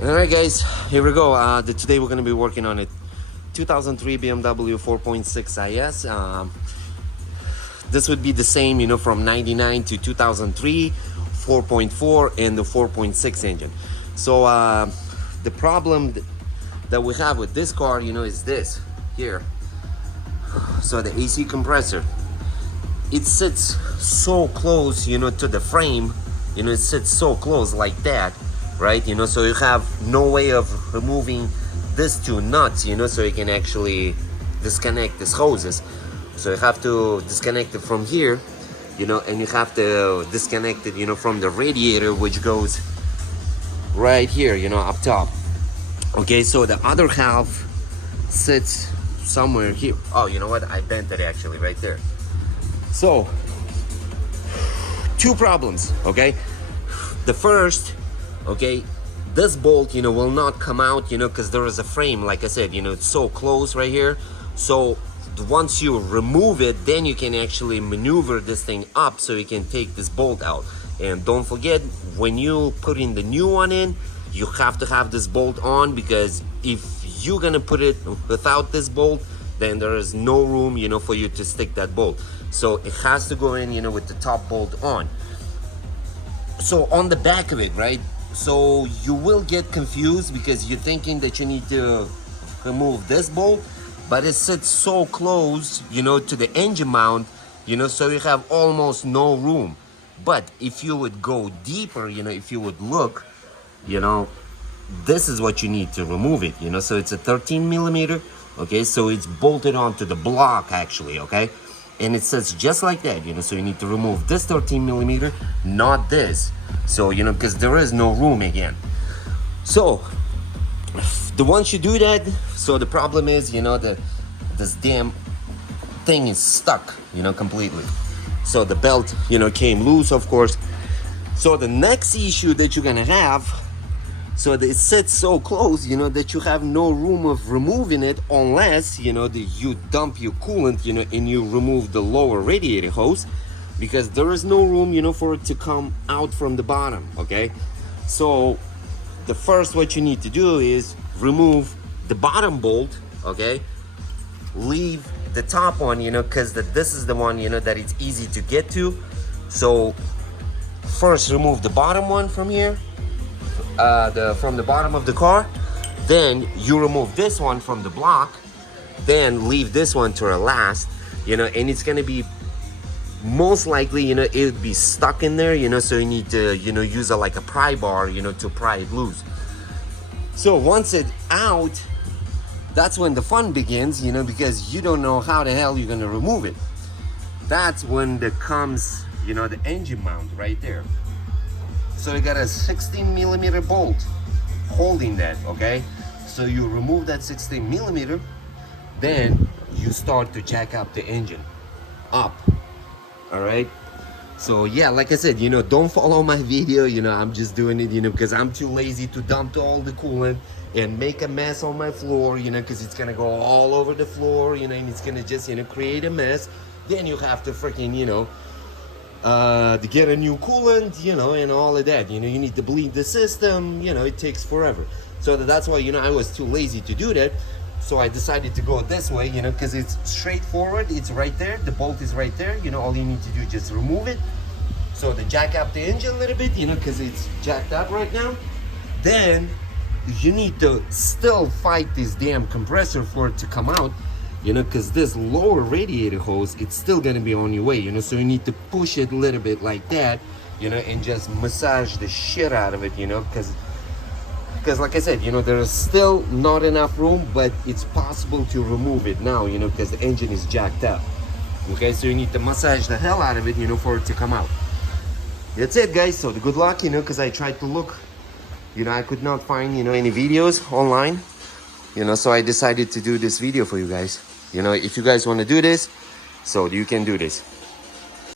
Alright guys, here we go. Today we're going to be working on it 2003 BMW 4.6 IS. This would be the same, from 99 to 2003, 4.4 and the 4.6 engine. So the problem that we have with this car, is this here. So the AC compressor, it sits so close, to the frame, it sits so close like that, right? So you have no way of removing these two nuts, so you can actually disconnect these hoses. So you have to disconnect it from here, and you have to disconnect it, from the radiator, which goes right here, up top. Okay, so the other half sits somewhere here. Oh, you know what? I bent it actually right there. So, two problems, okay? The first, okay, this bolt, will not come out, because there is a frame, like I said, it's so close right here. So once you remove it, then you can actually maneuver this thing up so you can take this bolt out. And don't forget, when you put in the new one in, you have to have this bolt on, because if you're gonna put it without this bolt, then there is no room, for you to stick that bolt. So it has to go in, with the top bolt on. So on the back of it, right? So you will get confused because you're thinking that you need to remove this bolt, but it sits so close, to the engine mount, so you have almost no room. But if you would go deeper, if you would look, this is what you need to remove it, so it's a 13 millimeter, okay? So it's bolted onto the block actually, okay? And it sits just like that, so you need to remove this 13 millimeter, not this. So, because there is no room again. So, once you do that, so the problem is, this damn thing is stuck, completely. So the belt, came loose, of course. So the next issue that you're gonna have, so that it sits so close, that you have no room of removing it unless, you dump your coolant, and you remove the lower radiator hose, because there is no room, for it to come out from the bottom, okay? So the first what you need to do is remove the bottom bolt, okay? Leave the top one, because this is the one, that it's easy to get to. So first remove the bottom one from here, from the bottom of the car. Then you remove this one from the block. Then leave this one to the last, and it's gonna be most likely, it'll be stuck in there, so you need to, use like a pry bar, to pry it loose. So once it's out, that's when the fun begins, because you don't know how the hell you're gonna remove it. That's when there comes, the engine mount right there. So you got a 16 millimeter bolt holding that, okay? So you remove that 16 millimeter, then you start to jack up the engine up. All right, so yeah, like I said, don't follow my video, I'm just doing it, because I'm too lazy to dump all the coolant and make a mess on my floor, because it's gonna go all over the floor, and it's gonna just, create a mess. Then you have to freaking, to get a new coolant, and all of that, you need to bleed the system, it takes forever. So that's why, I was too lazy to do that. So I decided to go this way, because it's straightforward. It's right there. The bolt is right there. All you need to do is just remove it. So to jack up the engine a little bit, because it's jacked up right now. Then you need to still fight this damn compressor for it to come out, because this lower radiator hose, it's still gonna be on your way, so you need to push it a little bit like that, and just massage the shit out of it, because like I said, there is still not enough room, but it's possible to remove it now, because the engine is jacked up. Okay, so you need to massage the hell out of it, for it to come out. That's it, guys. So good luck, because I tried to look, I could not find, any videos online, so I decided to do this video for you guys. If you guys want to do this, so you can do this.